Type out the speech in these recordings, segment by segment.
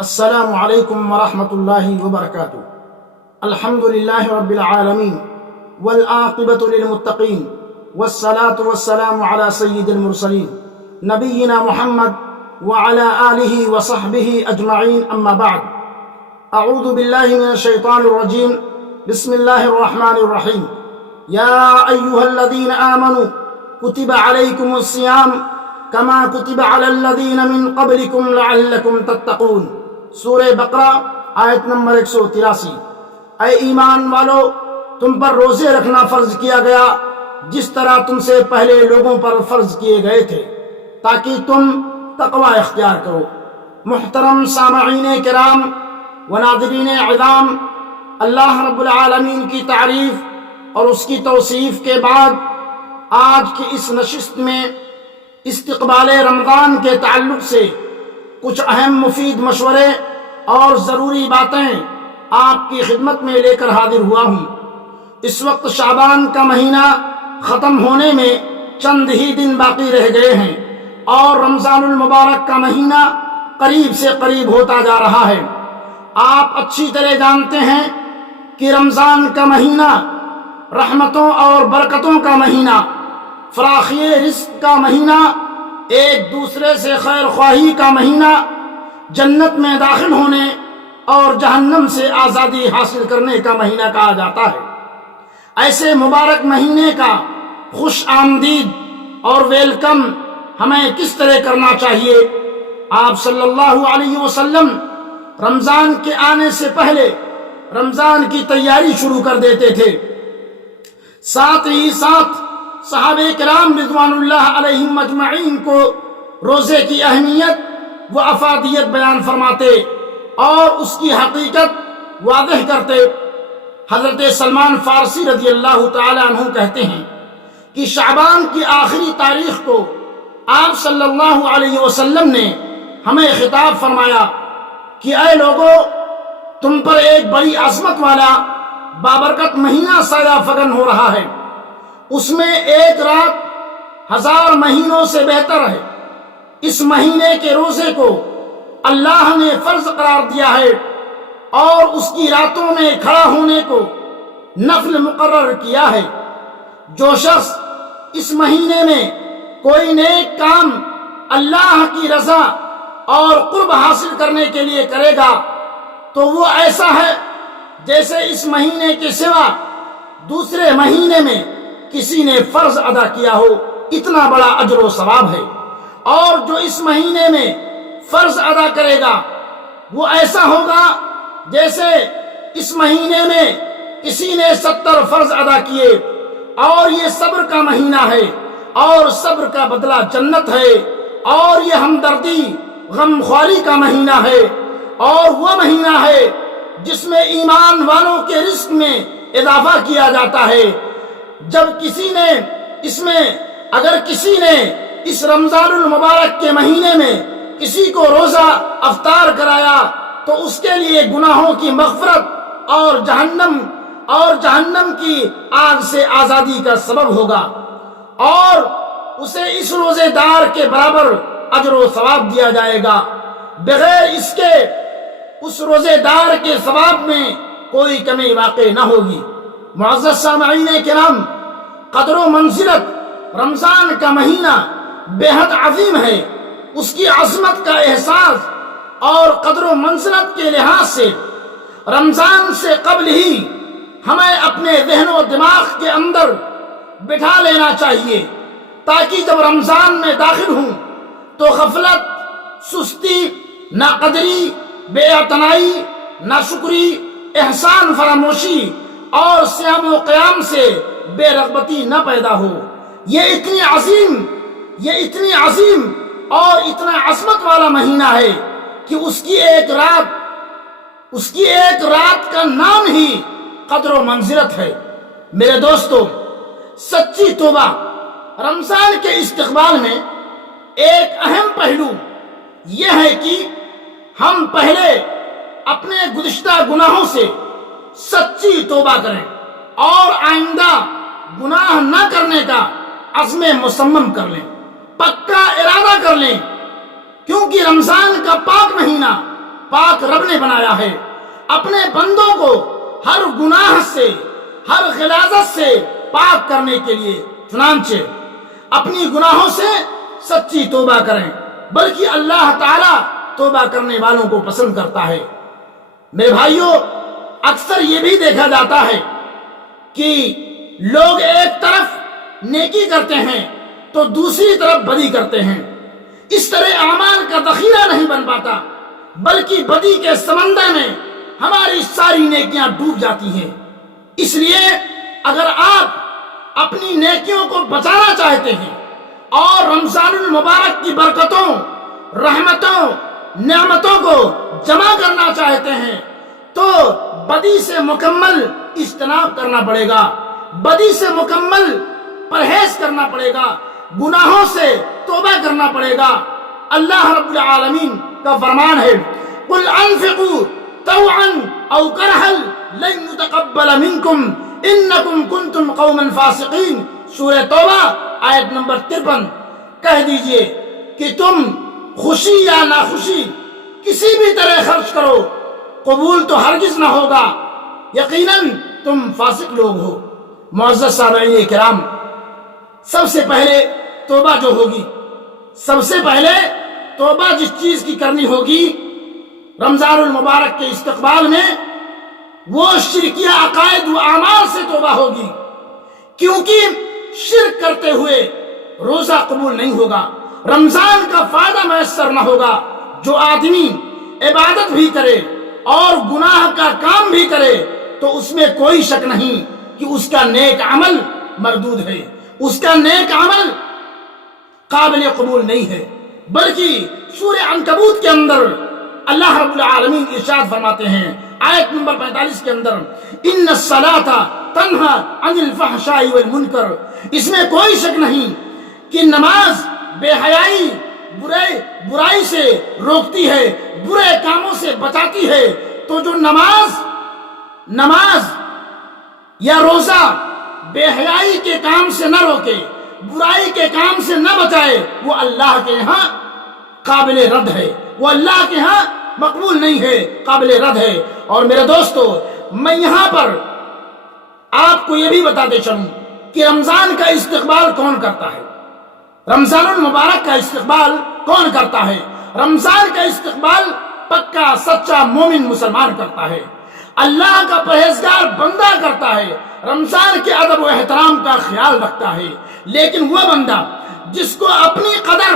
السلام علیکم ورحمۃ اللہ وبرکاتہ۔ الحمد للہ رب العالمین والعاقبۃ للمتقین والصلاة والسلام علی سید المرسلین نبینا محمد وعلی آلہ وصحبہ اجمعین، اما بعد۔ اعوذ باللہ من الشیطان الرجیم، بسم اللہ الرحمن الرحیم۔ یا ایہا الذین آمنوا کتب علیکم الصیام کما کتب علی الذین من قبلکم لعلکم تتقون۔ سورہ بقرہ آیت نمبر 183۔ اے ایمان والو، تم پر روزے رکھنا فرض کیا گیا جس طرح تم سے پہلے لوگوں پر فرض کیے گئے تھے، تاکہ تم تقوی اختیار کرو۔ محترم سامعین کرام و ناظرین عظام، اللہ رب العالمین کی تعریف اور اس کی توصیف کے بعد آج کی اس نشست میں استقبال رمضان کے تعلق سے کچھ اہم مفید مشورے اور ضروری باتیں آپ کی خدمت میں لے کر حاضر ہوا ہوں۔ اس وقت شعبان کا مہینہ ختم ہونے میں چند ہی دن باقی رہ گئے ہیں اور رمضان المبارک کا مہینہ قریب سے قریب ہوتا جا رہا ہے۔ آپ اچھی طرح جانتے ہیں کہ رمضان کا مہینہ رحمتوں اور برکتوں کا مہینہ، فراخی رزق کا مہینہ، ایک دوسرے سے خیر خواہی کا مہینہ، جنت میں داخل ہونے اور جہنم سے آزادی حاصل کرنے کا مہینہ کہا جاتا ہے۔ ایسے مبارک مہینے کا خوش آمدید اور ویلکم ہمیں کس طرح کرنا چاہیے؟ آپ صلی اللہ علیہ وسلم رمضان کے آنے سے پہلے رمضان کی تیاری شروع کر دیتے تھے، ساتھ ہی ساتھ صحابہ کرام رضوان اللہ علیہم اجمعین کو روزے کی اہمیت و افادیت بیان فرماتے اور اس کی حقیقت واضح کرتے۔ حضرت سلمان فارسی رضی اللہ تعالی عنہ کہتے ہیں کہ شعبان کی آخری تاریخ کو آپ صلی اللہ علیہ وسلم نے ہمیں خطاب فرمایا کہ اے لوگو، تم پر ایک بڑی عظمت والا بابرکت مہینہ سایہ فگن ہو رہا ہے، اس میں ایک رات 1000 مہینوں سے بہتر ہے۔ اس مہینے کے روزے کو اللہ نے فرض قرار دیا ہے اور اس کی راتوں میں کھڑا ہونے کو نفل مقرر کیا ہے۔ جو شخص اس مہینے میں کوئی نیک کام اللہ کی رضا اور قرب حاصل کرنے کے لیے کرے گا تو وہ ایسا ہے جیسے اس مہینے کے سوا دوسرے مہینے میں کسی نے فرض ادا کیا ہو، اتنا بڑا اجر و ثواب ہے۔ اور جو اس مہینے میں فرض ادا کرے گا وہ ایسا ہوگا جیسے اس مہینے میں کسی نے 70 فرض ادا کیے۔ اور یہ صبر کا مہینہ ہے اور صبر کا بدلہ جنت ہے، اور یہ ہمدردی غم خواری کا مہینہ ہے، اور وہ مہینہ ہے جس میں ایمان والوں کے رزق میں اضافہ کیا جاتا ہے۔ اگر کسی نے اس رمضان المبارک کے مہینے میں کسی کو روزہ افطار کرایا تو اس کے لیے گناہوں کی مغفرت اور جہنم کی آگ سے آزادی کا سبب ہوگا، اور اسے اس روزے دار کے برابر اجر و ثواب دیا جائے گا، بغیر اس کے اس روزے دار کے ثواب میں کوئی کمی واقع نہ ہوگی۔ معزز سامعین کرام، قدر و منزلت رمضان کا مہینہ بے حد عظیم ہے۔ اس کی عظمت کا احساس اور قدر و منزلت کے لحاظ سے رمضان سے قبل ہی ہمیں اپنے ذہن و دماغ کے اندر بٹھا لینا چاہیے، تاکہ جب رمضان میں داخل ہوں تو غفلت، سستی، ناقدری، بے اعتنائی، ناشکری، احسان فراموشی اور صیام و قیام سے بے رغبتی نہ پیدا ہو۔ یہ اتنی عظیم اور اتنا عظمت والا مہینہ ہے کہ اس کی ایک رات کا نام ہی قدر و منزلت ہے۔ میرے دوستو، سچی توبہ رمضان کے استقبال میں ایک اہم پہلو یہ ہے کہ ہم پہلے اپنے گزشتہ گناہوں سے سچی توبہ کریں اور آئندہ گناہ نہ کرنے کا عزم مصمم کر لیں، پکا ارادہ کر لیں، کیونکہ رمضان کا پاک مہینہ پاک رب نے بنایا ہے اپنے بندوں کو ہر گناہ سے، ہر غلاظت سے پاک کرنے کے لیے۔ چنانچہ اپنی گناہوں سے سچی توبہ کریں، بلکہ اللہ تعالی توبہ کرنے والوں کو پسند کرتا ہے۔ میرے بھائیوں، اکثر یہ بھی دیکھا جاتا ہے کہ لوگ ایک طرف نیکی کرتے ہیں تو دوسری طرف بدی کرتے ہیں۔ اس طرح اعمال کا ذخیرہ نہیں بن پاتا، بلکہ بدی کے سمندر میں ہماری ساری نیکیاں ڈوب جاتی ہیں۔ اس لیے اگر آپ اپنی نیکیوں کو بچانا چاہتے ہیں اور رمضان المبارک کی برکتوں، رحمتوں، نعمتوں کو جمع کرنا چاہتے ہیں تو بدی سے مکمل اجتناب کرنا پڑے گا، بدی سے مکمل پرہیز کرنا پڑے گا، گناہوں سے توبہ کرنا پڑے گا۔ اللہ رب العالمین کا فرمان ہے قُلْ أَنفِقُوا طَوْعًا أَوْ كَرْهًا لَن يُتَقَبَّلَ مِنكُمْ إِنَّكُمْ كُنتُمْ قَوْمًا فَاسِقِينَ۔ سورہ توبہ آیت نمبر 53۔ کہہ دیجئے کہ تم خوشی یا ناخوشی کسی بھی طرح خرچ کرو، قبول تو ہرگز نہ ہوگا، یقیناً تم فاسق لوگ ہو۔ معزز سامعین کرام، سب سے پہلے توبہ جو ہوگی، سب سے پہلے توبہ جس چیز کی کرنی ہوگی رمضان المبارک کے استقبال میں، وہ شرکیہ عقائد و اعمال سے توبہ ہوگی، کیونکہ شرک کرتے ہوئے روزہ قبول نہیں ہوگا، رمضان کا فائدہ میسر نہ ہوگا۔ جو آدمی عبادت بھی کرے اور گناہ کا کام بھی کرے تو اس میں کوئی شک نہیں کہ اس کا نیک عمل مردود ہے، اس کا نیک عمل قابل قبول نہیں ہے۔ بلکہ سورہ عنکبوت کے اندر اللہ رب العالمین ارشاد فرماتے ہیں آیت نمبر 45 کے اندر ان الصلاۃ تنہی عن الفحشاء والمنکر، اس میں کوئی شک نہیں کہ نماز بے حیائی، برائی سے روکتی ہے، برے کاموں سے بچاتی ہے۔ تو جو نماز یا روزہ بے حیائی کے کام سے نہ روکے، برائی کے کام سے نہ بچائے، وہ اللہ کے ہاں قابل رد ہے، وہ اللہ کے ہاں مقبول نہیں ہے، قابل رد ہے۔ اور میرے دوستو، میں یہاں پر آپ کو یہ بھی بتاتے چلوں کہ رمضان کا استقبال کون کرتا ہے، رمضان المبارک کا استقبال کون کرتا ہے؟ رمضان کا استقبال پکا سچا مومن مسلمان کرتا ہے، اللہ کا پرہیزگار بندہ کرتا ہے، رمضان کے ادب و احترام کا خیال رکھتا ہے۔ لیکن وہ بندہ جس کو اپنی قدر،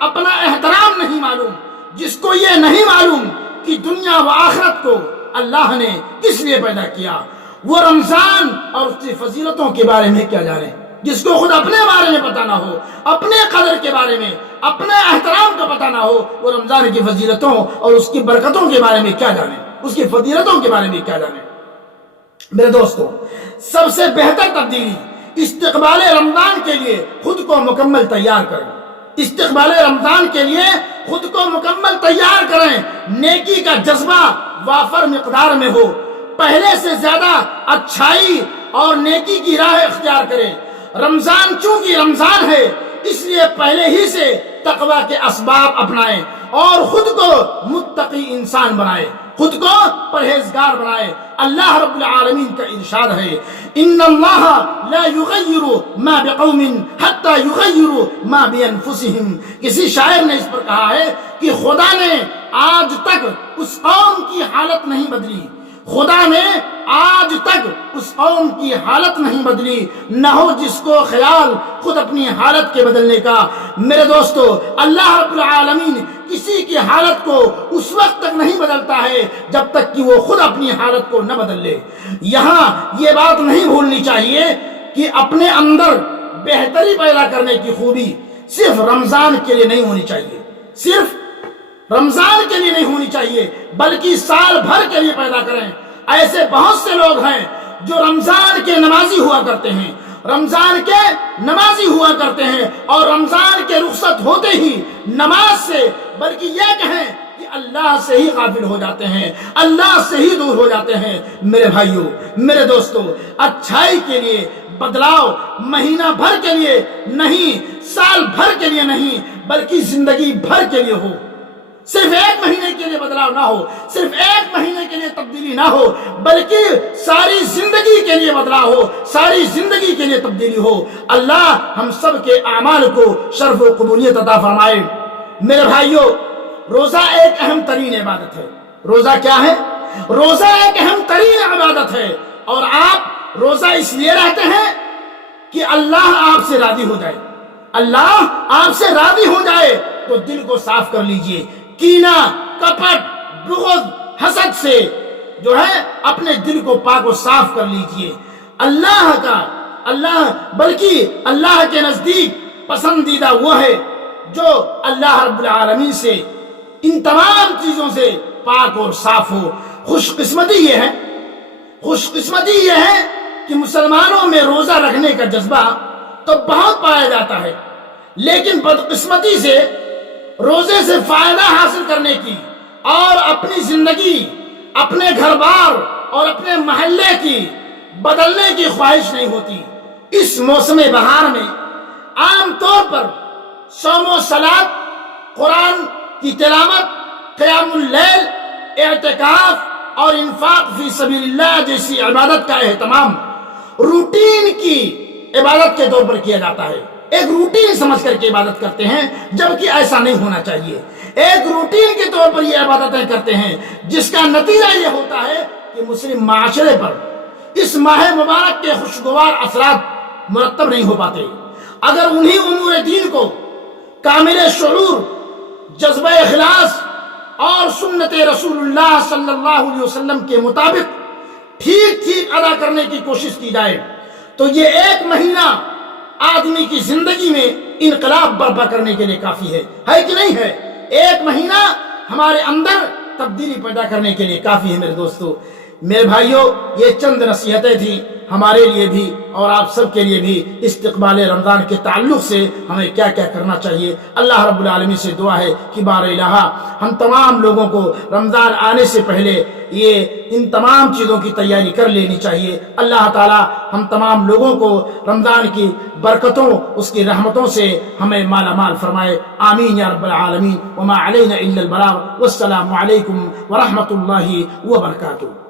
اپنا احترام نہیں معلوم، جس کو یہ نہیں معلوم کہ دنیا و آخرت کو اللہ نے کس لیے پیدا کیا، وہ رمضان اور اس کی فضیلتوں کے بارے میں کیا جانے؟ جس کو خود اپنے بارے میں پتہ نہ ہو، اپنے قدر کے بارے میں، اپنے احترام کا پتہ نہ ہو، وہ رمضان کی فضیلتوں اور اس کی برکتوں کے بارے میں کیا جانے، اس کی فضیلتوں کے بارے میں کیا جانے؟ میرے دوستو، سب سے بہتر تبدیلی استقبال رمضان کے لیے خود کو مکمل تیار کریں، استقبال رمضان کے لیے خود کو مکمل تیار کریں، نیکی کا جذبہ وافر مقدار میں ہو، پہلے سے زیادہ اچھائی اور نیکی کی راہ اختیار کریں۔ رمضان چونکہ رمضان ہے، اس لیے پہلے ہی سے تقوی کے اسباب اپنائیں اور خود کو متقی انسان بنائیں، خود کو پرہیزگار بنائے۔ اللہ رب العالمین کا ارشاد ہے ان اللہ لا یغیر ما بقوم حتی یغیروا ما بانفسہم۔ کسی شاعر نے اس پر کہا ہے کہ خدا نے آج تک اس قوم کی حالت نہیں بدلی، خدا نے آج تک اس قوم کی حالت نہیں بدلی، نہ ہو جس کو خیال خود اپنی حالت کے بدلنے کا۔ میرے دوستو، اللہ رب العالمین کسی کی حالت کو اس وقت تک نہیں بدلتا ہے جب تک کہ وہ خود اپنی حالت کو نہ بدل لے۔ یہاں یہ بات نہیں بھولنی چاہیے کہ اپنے اندر بہتری پیدا کرنے کی خوبی صرف رمضان کے لیے نہیں ہونی چاہیے، صرف رمضان کے لیے نہیں ہونی چاہیے، بلکہ سال بھر کے لیے پیدا کریں۔ ایسے بہت سے لوگ ہیں جو رمضان کے نمازی ہوا کرتے ہیں، رمضان کے نمازی ہوا کرتے ہیں اور رمضان کے رخصت ہوتے ہی نماز سے، بلکہ یہ کہیں کہ اللہ سے ہی غافل ہو جاتے ہیں، اللہ سے ہی دور ہو جاتے ہیں۔ میرے بھائیوں، میرے دوستوں، اچھائی کے لیے بدلاؤ مہینہ بھر کے لیے نہیں، سال بھر کے لیے نہیں، بلکہ زندگی بھر کے لیے ہو، صرف ایک مہینے کے لیے بدلاؤ نہ ہو، صرف ایک مہینے کے لیے تبدیلی نہ ہو، بلکہ ساری زندگی کے لیے بدلاؤ ہو، ساری زندگی کے لیے تبدیلی ہو۔ اللہ ہم سب کے اعمال کو شرف و قبولیت عطا فرمائے۔ میرے بھائیوں، روزہ ایک اہم ترین عبادت ہے۔ روزہ کیا ہے؟ روزہ ایک اہم ترین عبادت ہے، اور آپ روزہ اس لیے رہتے ہیں کہ اللہ آپ سے راضی ہو جائے۔ اللہ آپ سے راضی ہو جائے تو دل کو صاف کر لیجئے، کینہ، کپٹ، بغض، حسد سے جو ہے اپنے دل کو پاک و صاف کر لیجئے۔ بلکہ اللہ کے نزدیک پسندیدہ وہ ہے جو اللہ رب العالمین سے ان تمام چیزوں سے پاک اور صاف ہو۔ خوش قسمتی یہ ہے کہ مسلمانوں میں روزہ رکھنے کا جذبہ تو بہت پایا جاتا ہے، لیکن بدقسمتی سے روزے سے فائدہ حاصل کرنے کی اور اپنی زندگی، اپنے گھر بار اور اپنے محلے کی بدلنے کی خواہش نہیں ہوتی۔ اس موسم بہار میں عام طور پر صوم و صلات، قرآن کی تلاوت، قیام اللیل، اعتکاف اور انفاق فی سبیل اللہ جیسی عبادت کا اہتمام روٹین کی عبادت کے طور پر کیا جاتا ہے۔ ایک روٹین سمجھ کر کے عبادت کرتے ہیں، جبکہ ایسا نہیں ہونا چاہیے۔ ایک روٹین کے طور پر یہ عبادتیں کرتے ہیں، جس کا نتیجہ یہ ہوتا ہے کہ مسلم معاشرے پر اس ماہ مبارک کے خوشگوار اثرات مرتب نہیں ہو پاتے۔ اگر انہی امور دین کو کامل شعور، جذبہ اخلاص اور سنت رسول اللہ صلی اللہ علیہ وسلم کے مطابق ٹھیک ادا کرنے کی کوشش کی جائے تو یہ ایک مہینہ آدمی کی زندگی میں انقلاب برپا کرنے کے لیے کافی ہے کہ نہیں ہے؟ ایک مہینہ ہمارے اندر تبدیلی پیدا کرنے کے لیے کافی ہے۔ میرے دوستو، میرے بھائیوں، یہ چند نصیحتیں تھیں ہمارے لیے بھی اور آپ سب کے لیے بھی استقبال رمضان کے تعلق سے ہمیں کیا کیا کرنا چاہیے۔ اللہ رب العالمین سے دعا ہے کہ بار الہ ہم تمام لوگوں کو رمضان آنے سے پہلے ان تمام چیزوں کی تیاری کر لینی چاہیے۔ اللہ تعالی ہم تمام لوگوں کو رمضان کی برکتوں، اس کی رحمتوں سے ہمیں مالا مال فرمائے۔ آمین یا رب العالمین۔ وما علینا الا البلاغ۔ والسلام علیکم ورحمۃ اللہ وبرکاتہ۔